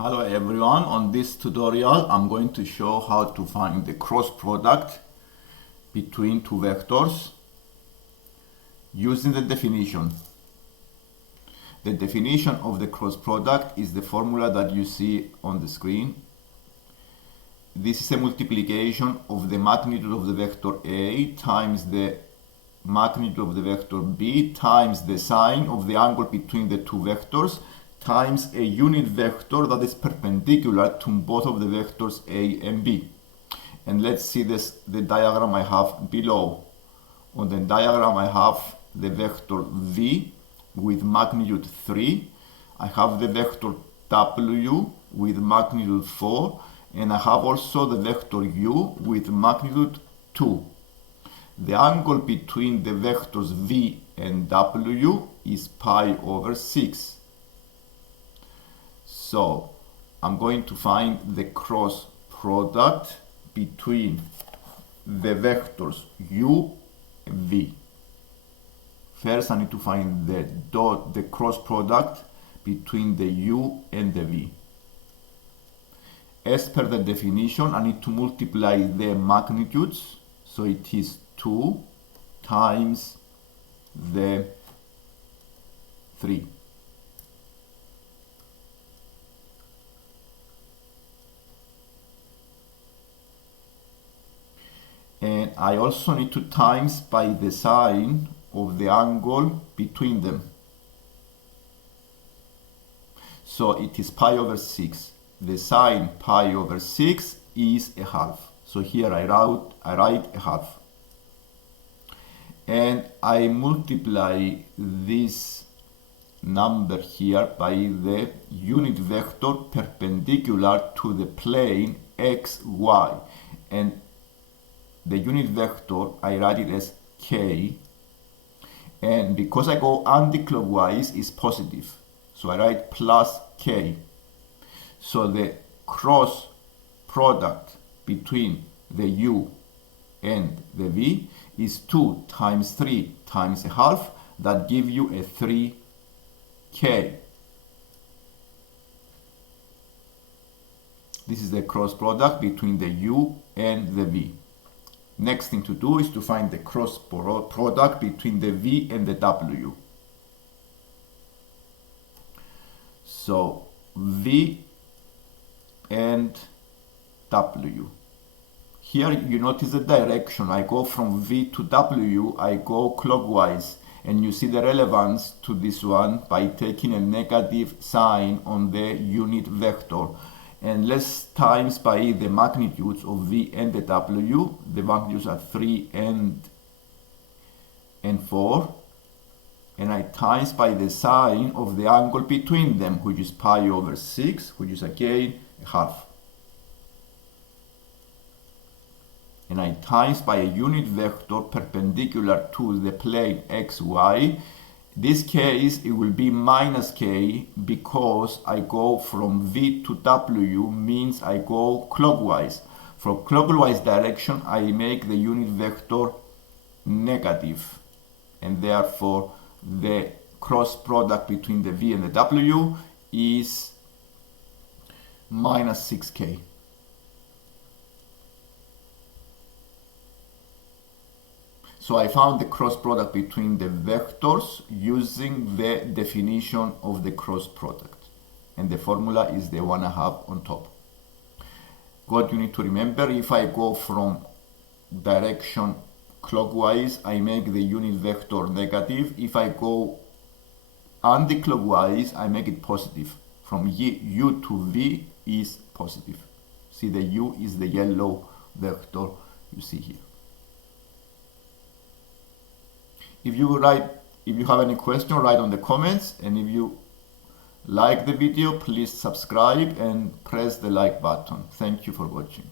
Hello everyone, on this tutorial I'm going to show how to find the cross product between two vectors using the definition. The definition of the cross product is the formula that you see on the screen. This is a multiplication of the magnitude of the vector A times the magnitude of the vector B times the sine of the angle between the two vectors times a unit vector that is perpendicular to both of the vectors A and B. And let's see the diagram I have below. On the diagram I have the vector V with magnitude 3. I have the vector W with magnitude 4. And I have also the vector U with magnitude 2. The angle between the vectors V and W is pi over 6. So I'm going to find the cross product between the vectors U and V. First I need to find the cross product between the U and the V. As per the definition, I need to multiply the magnitudes, so it is 2 times the 3. And I also need to times by the sine of the angle between them. So it is pi over 6. The sine pi over 6 is a half. So here I write a half. And I multiply this number here by the unit vector perpendicular to the plane x, y. And the unit vector, I write it as k. And because I go anti-clockwise, is positive. So I write plus k. So the cross product between the u and the v is 2 times 3 times a half. That give you a 3k. This is the cross product between the u and the v. Next thing to do is to find the cross product between the v and the w. So v and w. Here you notice the direction. I go from V to W, I go clockwise. And you see the relevance to this one by taking a negative sign on the unit vector. And let's times by the magnitudes of V and the W. The magnitudes are 3 and 4. And I times by the sine of the angle between them, which is pi over 6, which is again a half. And I times by a unit vector perpendicular to the plane xy. This case, it will be minus k because I go from V to W, means I go clockwise. From clockwise direction, I make the unit vector negative. And therefore, the cross product between the V and the W is minus 6k. So I found the cross product between the vectors using the definition of the cross product. And the formula is the one I have on top. What you need to remember, if I go from direction clockwise, I make the unit vector negative. If I go anti-clockwise, I make it positive. From U to V is positive. See, the U is the yellow vector you see here. If you have any question, write on the comments, and if you like the video, please subscribe and press the like button. Thank you for watching.